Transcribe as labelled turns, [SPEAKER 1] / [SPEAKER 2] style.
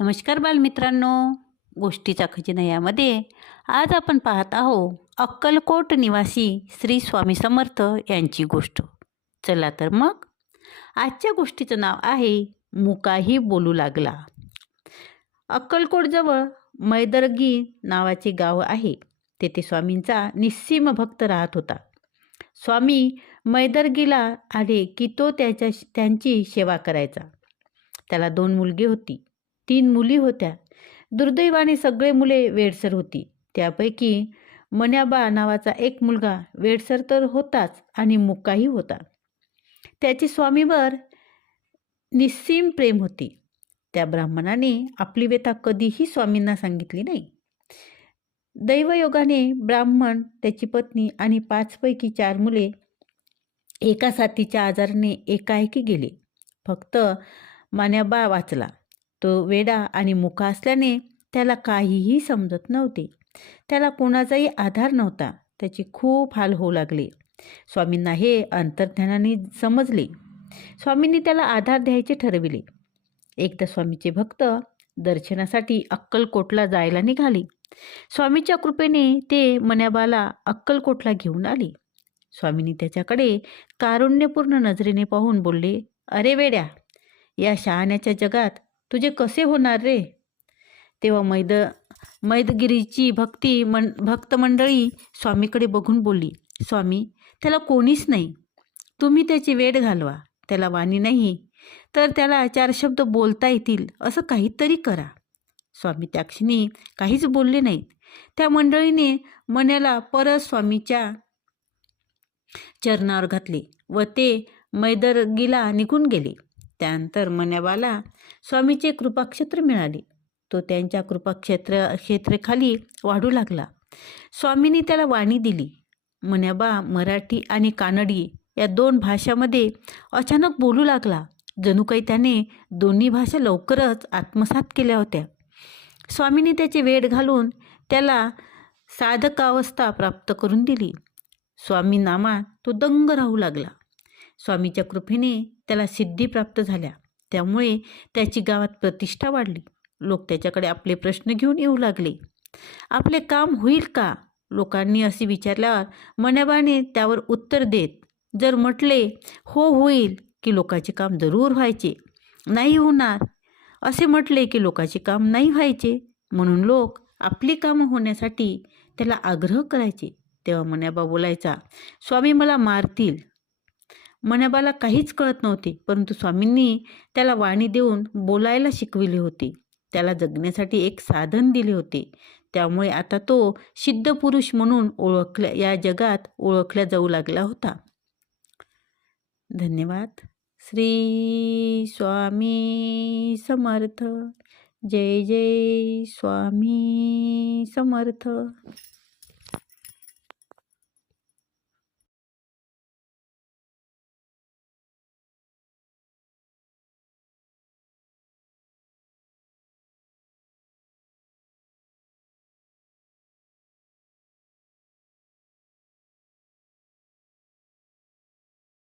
[SPEAKER 1] नमस्कार बालमित्रांनो गोष्टीचा खजिना यामध्ये आज आपण पाहत आहो अक्कलकोट निवासी श्री स्वामी समर्थ यांची गोष्ट. चला तर मग. आजच्या गोष्टीचं नाव आहे मुकाही बोलू लागला. अक्कलकोटजवळ मैदरगी नावाचे गाव आहे. तेथे स्वामींचा निस्सीम भक्त राहत होता. स्वामी मैदरगीला आले की तो त्याच्या त्यांची सेवा करायचा. त्याला दोन मुलगी होती. तीन मुली होत्या. दुर्दैवाने सगळे मुले वेडसर होती. त्यापैकी मन्याबा नावाचा एक मुलगा वेडसर तर होताच आणि मुक्काही होता. त्याची स्वामीवर निस्सीम प्रेम होती. त्या ब्राह्मणाने आपली व्यथा कधीही स्वामींना सांगितली नाही. दैवयोगाने ब्राह्मण त्याची पत्नी आणि पाचपैकी चार मुले एका साथीच्या आजाराने एकाएकी गेले. फक्त मान्याबा वाचला. तो वेडा आणि मुका असल्याने त्याला काहीही समजत नव्हते. त्याला कोणाचाही आधार नव्हता. त्याचे खूप हाल होऊ लागले. स्वामींना हे अंतर्ज्ञानाने समजले. स्वामींनी त्याला आधार द्यायचे ठरविले. एकदा स्वामीचे भक्त दर्शनासाठी अक्कलकोटला जायला निघाले. स्वामीच्या कृपेने ते मन्याबाला अक्कलकोटला घेऊन आले. स्वामींनी त्याच्याकडे कारुण्यपूर्ण नजरेने पाहून बोलले अरे वेड्या या शहाण्याच्या जगात तुझे कसे होणार रे? तेव्हा मैद मैदगिरीची भक्ती मन भक्त मंडळी स्वामीकडे बघून बोलली स्वामी त्याला कोणीच नाही. तुम्ही त्याची वेळ घालवा. त्याला वाणी नाही. तर त्याला चार शब्द बोलता येतील. असं काहीतरी करा. स्वामी त्या क्षणी काहीच बोलले नाहीत. त्या मंडळीने मण्याला परत स्वामीच्या चरणावर घातले व ते मैदरगीला निघून गेले. त्यानंतर मन्याबाला स्वामीचे कृपाक्षेत्र मिळाले. तो त्यांच्या कृपाक्षेत्र क्षेत्रेखाली वाढू लागला. स्वामींनी त्याला वाणी दिली. मन्याबा मराठी आणि कानडी या दोन भाषामध्ये अचानक बोलू लागला. जणू काही त्याने दोन्ही भाषा लवकरच आत्मसात केल्या होत्या. स्वामींनी त्याचे वेड घालून त्याला साधकावस्था प्राप्त करून दिली. स्वामी नामा तो दंग राहू लागला. स्वामीच्या कृपेने त्याला सिद्धी प्राप्त झाल्या. त्यामुळे त्याची गावात प्रतिष्ठा वाढली. लोक त्याच्याकडे आपले प्रश्न घेऊन येऊ लागले. आपले काम होईल का? लोकांनी असे विचारल्यावर मन्याबाने त्यावर उत्तर देत जर म्हटले हो होईल की लोकांचे काम जरूर व्हायचे. नाही होणार. असे म्हटले की लोकांचे काम नाही व्हायचे. म्हणून लोक आपली कामं होण्यासाठी त्याला आग्रह करायचे. तेव्हा मन्याबा बोलायचा स्वामी मला मारतील. मन्याबाला काहीच कळत नव्हते परंतु स्वामींनी त्याला वाणी देऊन बोलायला शिकविले होते. त्याला जगण्यासाठी एक साधन दिले होते. त्यामुळे आता तो सिद्ध पुरुष म्हणून ओळखल्या या जगात ओळखल्या जाऊ लागला होता. धन्यवाद. श्री स्वामी समर्थ. जय जय स्वामी समर्थ.